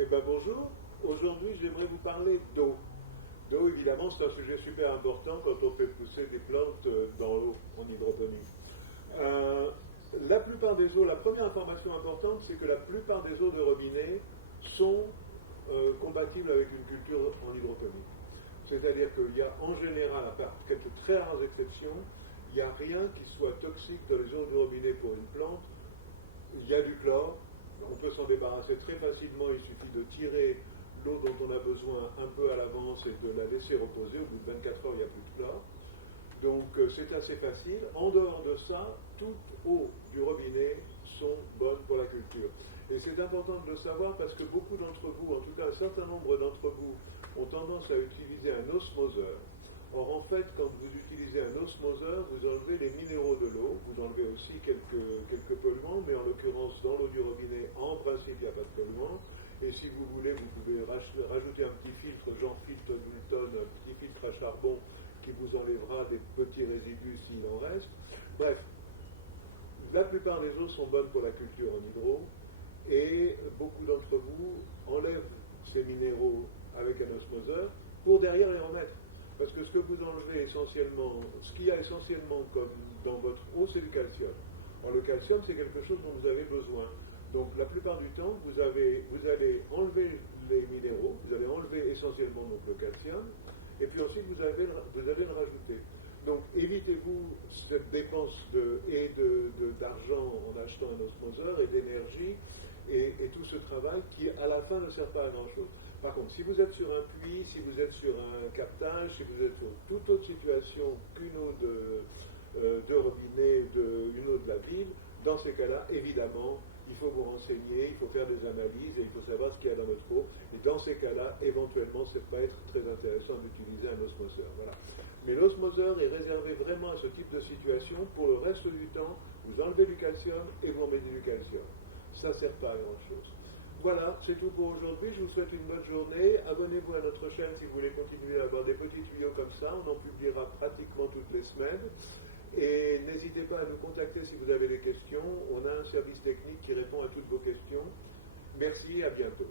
Eh bien bonjour, aujourd'hui j'aimerais vous parler d'eau. D'eau évidemment c'est un sujet super important quand on fait pousser des plantes dans l'eau en hydroponie. Euh, la plupart des eaux, la première information importante c'est que la plupart des eaux de robinet sont compatibles avec une culture en hydroponie. C'est-à-dire qu'il y a en général, à part quelques très rares exceptions, il n'y a rien qui soit toxique dans les eaux de robinet pour une plante. Il y a du chlore, on peut s'en débarrasser très facilement, il suffit de tirer l'eau dont on a besoin un peu à l'avance et de la laisser reposer. Au bout de 24 heures, il n'y a plus de chlore. Donc c'est assez facile. En dehors de ça, toute eau du robinet sont bonnes pour la culture. Et c'est important de le savoir parce que beaucoup d'entre vous, en tout cas un certain nombre d'entre vous, ont tendance à utiliser un osmoseur. Or en fait, quand vous utilisez un osmoseur, vous enlevez les minéraux de l'eau, vous enlevez aussi quelques polluants, mais en l'occurrence dans l'eau du robinet, en principe, il n'y a pas de polluants. Et si vous voulez, vous pouvez rajouter un petit filtre, genre filtre Newton, un petit filtre à charbon qui vous enlèvera des petits résidus s'il en reste. Bref, la plupart des eaux sont bonnes pour la culture en hydro, et beaucoup d'entre vous enlèvent ces minéraux avec un osmoseur pour derrière les remettre. Parce que ce que vous enlevez essentiellement, ce qu'il y a essentiellement comme dans votre eau, c'est du calcium. Or, le calcium, c'est quelque chose dont vous avez besoin. Donc, la plupart du temps, vous allez enlever les minéraux, vous allez enlever essentiellement donc, le calcium, et puis ensuite, vous allez le rajouter. Donc, évitez-vous cette dépense d'argent en achetant un osmoseur et d'énergie et tout ce travail qui, à la fin, ne sert pas à grand-chose. Par contre, si vous êtes sur un puits, si vous êtes sur un captage, si vous êtes sur toute autre situation qu'une eau de robinet, une eau de la ville, dans ces cas-là, évidemment, il faut vous renseigner, il faut faire des analyses et il faut savoir ce qu'il y a dans votre eau. Et dans ces cas-là, éventuellement, ça peut être très intéressant d'utiliser un osmoseur. Voilà. Mais l'osmoseur est réservé vraiment à ce type de situation. Pour le reste du temps, vous enlevez du calcium et vous en mettez du calcium. Ça ne sert pas à grand-chose. Voilà, c'est tout pour aujourd'hui. Je vous souhaite une bonne journée. Abonnez-vous à notre chaîne si vous voulez continuer à avoir des petits tuyaux comme ça. On en publiera pratiquement toutes les semaines. Et n'hésitez pas à nous contacter si vous avez des questions. On a un service technique qui répond à toutes vos questions. Merci et à bientôt.